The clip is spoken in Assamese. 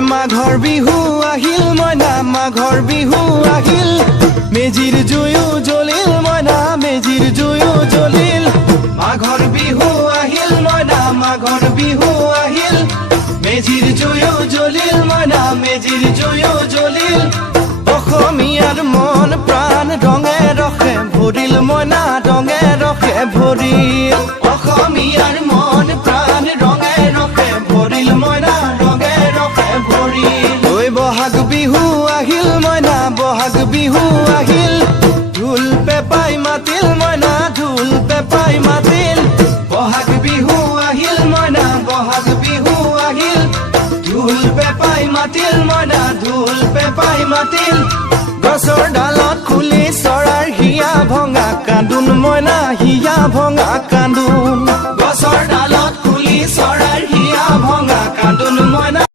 মাঘৰ বিহু আহিল মইনা মাঘৰ বিহু আহিল মেজিৰ জুয়ো জ্বলিল মইনা মেজিৰ জুয়ো জ্বলিল মাঘৰ বিহু আহিল মইনা মাঘৰ বিহু আহিল মেজিৰ জুয়ো জ্বলিল মইনা মেজিৰ জুয়ো জ্বলিল অসমীয়াৰ মন প্ৰাণ ৰঙে ৰসে ভৰিল মইনা ৰঙে ৰসে ভৰিল অসমীয়াৰ মন প্ৰাণ ৰঙে ৰসে ভৰিল মইনা ৰঙে ৰসে ভৰিল ঐ বহাগ বিহু আহিল মইনা বহাগ বিহু আহিল ঢোল পেপাই মাতিল মইনা ঢোল পেপাই মাতিল বহাগ বিহু আহিল মইনা বহাগ বিহু আহিল ঢোল পেপাই মাতিল মইনা ঢোল পেপাই মাতিল গছৰ ডালত খুলি চৰাৰ হিয়া ভঙা কান্দোন মইনা হিয়া ভঙা কান্দোন